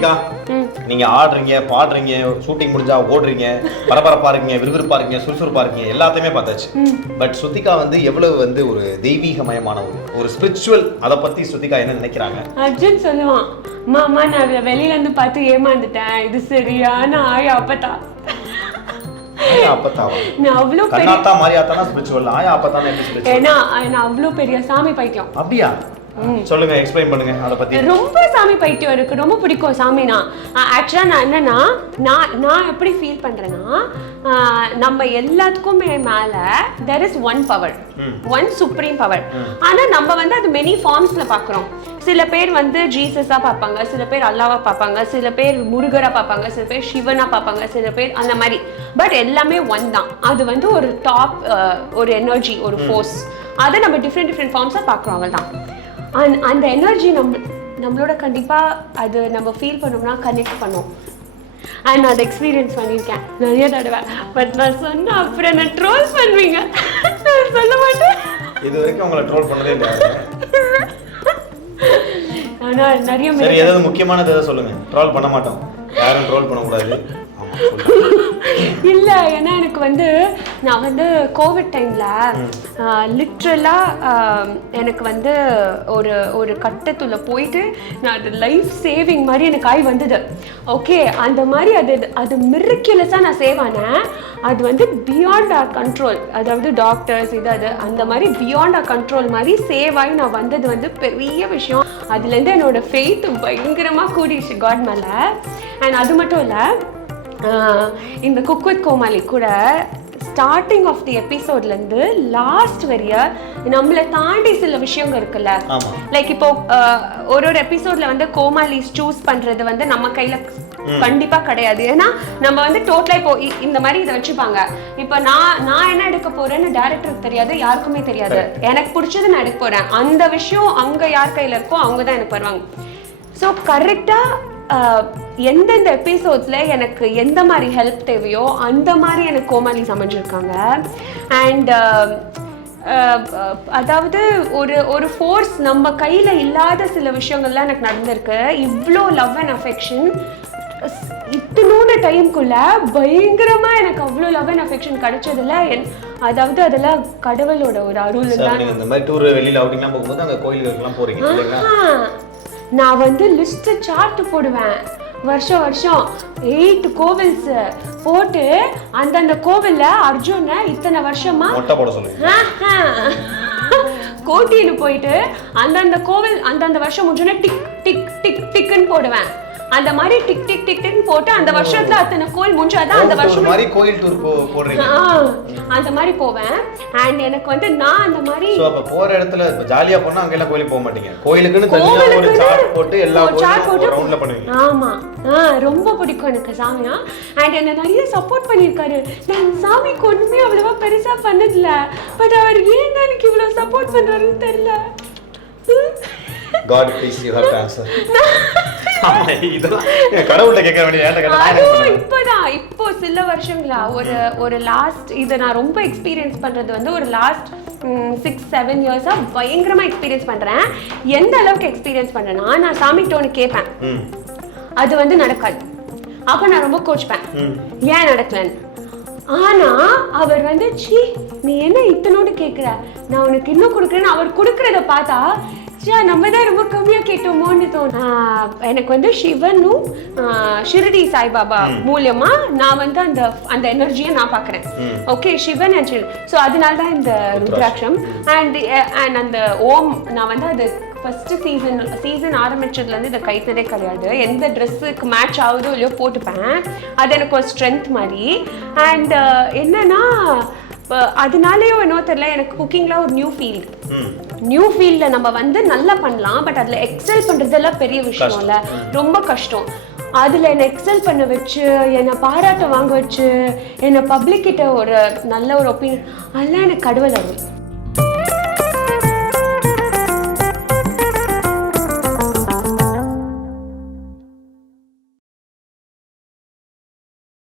ஸ்ருதிகா, நீங்க ஆடுறீங்க, பாடுறீங்க, ஷூட்டிங் முடிஞ்சா ஓடுறீங்க, பரபரப்பா இருக்கீங்க, விறுவிறுப்பா இருக்கீங்க, சுறுசுறுப்பா இருக்கீங்க, எல்லாத்தையுமே பார்த்தாச்சு. பட் ஸ்ருதிகா வந்து எவ்வளவு வந்து ஒரு தெய்வீகமயமான ஒரு ஸ்பிரிச்சுவல், அதை பத்தி ஸ்ருதிகா என்ன நினைக்கிறாங்க? அர்ஜுன் சொல்லுவான், மாமா நான் வெளியில இருந்து பார்த்து ஏமாந்துட்டேன், இது சரியான ஆயா அப்பதா. நான் அவ்வளோ கண்ணாத்தா மாரியாத்தானா ஸ்பிரிச்சுவல், ஆயா அப்பதானே எப்படி ஸ்பிரிச்சுவல்? ஏன்னா நான் அவ்வளோ பெரிய சாமி பைத்தியம். அப்படியா? சொல்லுங்க, எக்ஸ்பிளைன் பண்ணுங்க அத பத்தி. ரொம்ப சாமி பைத்தியம் இருக்கு, ரொம்ப பிடிக்கும் சாமினா. ஆக்சுவலா நான் என்னன்னா, நான் எப்படி ஃபீல் பண்றேன்னா, நம்ம எல்லாத்துக்குமே மேல there is one power, one supreme power. ஆனா நம்ம வந்து அது many formsல பாக்குறோம். சில பேர் வந்து ஜீசஸா பார்ப்பாங்க, சில பேர் அல்லாவா பார்ப்பாங்க, சில பேர் முருகரா பார்ப்பாங்க, சில பேர் சிவனா பார்ப்பாங்க, சில பேர் அந்த மாதிரி. பட் எல்லாமே ஒன் தான். அது வந்து ஒரு டாப் ஒரு எனர்ஜி, ஒரு ஃபோர்ஸ். அதை நம்ம டிஃப்ரெண்ட் ஃபார்ம்ஸா பார்க்குறோம், அவ்வளவுதான். அந்த எனர்ஜி நம்மளோட கண்டிப்பா அது நம்ம ஃபீல் பண்ணோம்னா கனெக்ட் பண்ணோம். அண்ட் நான் அதை எக்ஸ்பீரியன்ஸ் பண்ணியிருக்கேன் நிறைய தடவை. பட் நான் சொன்னா அப்புறம் என்ன ட்ரோல் பண்ணுவீங்க, நான் சொல்ல மாட்டேன். இது வரைக்கும் உங்களை ட்ரோல் பண்ணதே இல்லை. ஆனா நிறைய சரி, ஏதாவது முக்கியமானது எதாவது சொல்லுங்க. ட்ரோல் பண்ண மாட்டோம், யாரும் ட்ரோல் பண்ணக்கூடாது. இல்ல, ஏன்னா எனக்கு வந்து நான் வந்து கோவிட் டைம்ல லிட்ரலா எனக்கு வந்து ஒரு கட்டத்துல போயிட்டு நான் அது லைஃப் சேவிங் மாதிரி எனக்கு ஆகி வந்தது. ஓகே, அந்த மாதிரி அது மிரக்கியூலஸா நான் சேவ் ஆனேன். அது வந்து பியாண்ட் ஆர் கண்ட்ரோல், அதாவது டாக்டர்ஸ் அது அந்த மாதிரி பியாண்ட் ஆர் கண்ட்ரோல் மாதிரி சேவ் ஆகி நான் வந்தது வந்து பெரிய விஷயம். அதுல இருந்து என்னோட ஃபெய்த் பயங்கரமா கூடிடுச்சு காட் மேல. அண்ட் அது மட்டும் இல்ல, இந்த குக் வித் கோமாளி கூட ஸ்டார்டிங் ஆஃப் தி எபிசோட்லேருந்து லாஸ்ட் வரைய நம்மளை தாண்டி சில விஷயங்கள் இருக்குல்ல. லைக் இப்போ ஒரு எபிசோட்ல வந்து கோமாளிஸ் சூஸ் பண்றது வந்து நம்ம கையில கண்டிப்பா கிடையாது. ஏன்னா நம்ம வந்து டோட்டலா இப்போ இந்த மாதிரி இதை வச்சுப்பாங்க. இப்போ நான் என்ன எடுக்க போறேன்னு டைரக்டருக்கு தெரியாது, யாருக்குமே தெரியாது. எனக்கு பிடிச்சது நான் எடுக்க போறேன். அந்த விஷயம் அங்க யார் கையில இருக்கோ அவங்க தான் எனக்கு வருவாங்க. ஸோ கரெக்டா எந்தெந்த எபிசோட்ஸ்ல எனக்கு எந்த மாதிரி ஹெல்ப் தேவையோ அந்த மாதிரி எனக்கு கோமாளிஸ் அமைஞ்சிருக்காங்க. அண்ட் அதாவது ஒரு ஃபோர்ஸ் நம்ம கையில இல்லாத சில விஷயங்கள்லாம் எனக்கு நடந்திருக்கு. இவ்வளோ லவ் அண்ட் அஃபெக்ஷன் இத்தனோட டைம்குள்ள பயங்கரமா எனக்கு அவ்வளோ லவ் அண்ட் அஃபெக்ஷன் கிடைச்சதுல, அதாவது அதெல்லாம் கடவுளோட ஒரு அருள் தான். இந்த மாதிரி டூர் வெளியில அவுட்டிங்லாம் போகும்போது அங்க கோயிலுக்குலாம் போறீங்க இல்லையா? நான் வந்து லிஸ்ட் சார்ட் போடுவேன். வருஷம் 8 கோவில்ஸ் போட்டு அந்தந்த கோவில்ல அர்ஜுன இத்தனை வருஷமா கோட்டின்னு போயிட்டு அந்தந்த கோவில் அந்தந்த வருஷம் முடிஞ்சோன்னா டிக் டிக் டிக் டிக்னு போடுவேன். அந்த மாதிரி டிக் டிக் டிக் டிக் போட்டு அந்த வருஷத்துல அத்தனை கோயில் முடிஞ்சாதான் அந்த வருஷம் மாதிரி கோயில் டூர் போடுறீங்க. அந்த மாதிரி போவேன். அண்ட் எனக்கு வந்து நான் அந்த மாதிரி சோ அப்ப போற இடத்துல ஜாலியா போனா அங்க எல்லாம் கோயிலுக்கு போக மாட்டீங்க, கோயிலுக்குன்னு தனியா ஒரு சார்ட் போட்டு எல்லா கோயிலும் ரவுண்ட்ல பண்ணுவீங்க. ஆமா, ரொம்ப பிடிக்கும் எனக்கு சாமினா. அண்ட் என்ன நிறைய சப்போர்ட் பண்ணிருக்காரு. நான் சாமிக்கு ஒண்ணுமே அவ்வளவா பெருசா பண்ணதில்ல, பட் அவர் ஏன் எனக்கு இவ்வளவு சப்போர்ட் பண்றாருன்னு தெரியல. God please you have to answer. இதெல்லாம் கடவுள்கிட்ட கேட்க வேண்டிய இப்போ சில வருஷங்களா ஒரு லாஸ்ட் இதை நான் ரொம்ப எக்ஸ்பீரியன்ஸ் பண்றது வந்து ஒரு லாஸ்ட் 6-7 இயர்ஸா பயங்கரமா எக்ஸ்பீரியன்ஸ் பண்றேன். எந்த அளவுக்கு எக்ஸ்பீரியன்ஸ் பண்றேன்னா, நான் சாமிகிட்ட ஒன்று கேட்பேன், அது வந்து நடக்காது. அப்ப நான் ரொம்ப கோச்சுப்பேன், ஏன் நடக்கலன்னு. ஆனா அவர் வந்து நீ என்ன இத்தனோடு கேட்குற, நான் உனக்கு இன்னும் கொடுக்குறேன்னு அவர் கொடுக்கறத பார்த்தா நம்ம தான் ரொம்ப கம்மியா கேட்டோமோன்னு தோணும். எனக்கு வந்து சிவனும் ஷிரடி சாய்பாபா மூலமா நான் வந்து அந்த எனர்ஜியை நான் பாக்குறேன். ஓகே, சிவன் அண்ட் ஸோ அதனால தான் இந்த ருத்ராட்சம் அண்ட் அந்த ஓம். நான் வந்து அது ஃபர்ஸ்ட் சீசன் ஆரம்பிச்சதுல இருந்து இதை கைத்ததே கிடையாது. எந்த ட்ரெஸ்ஸுக்கு மேட்ச் ஆகுதோ இல்லையோ போட்டுப்பேன். அது எனக்கு ஒரு ஸ்ட்ரென்த் மாதிரி. அண்ட் என்னன்னா, அதனாலேயோ என்னோ தெரியல, எனக்கு குக்கிங்ல ஒரு நியூ ஃபீல்ட்ல நம்ம வந்து நல்லா பண்ணலாம். பட் அதுல எக்ஸல் பண்றதெல்லாம் பெரிய விஷயம் இல்ல, ரொம்ப கஷ்டம். அதுல என்னை எக்ஸல் பண்ண வச்சு, என்னை பாராட்ட வாங்க வச்சு, என்னை பப்ளிக் கிட்ட ஒரு நல்ல ஒரு ஒப்பீனியன், அதெல்லாம் எனக்கு கடவுள் அருள்.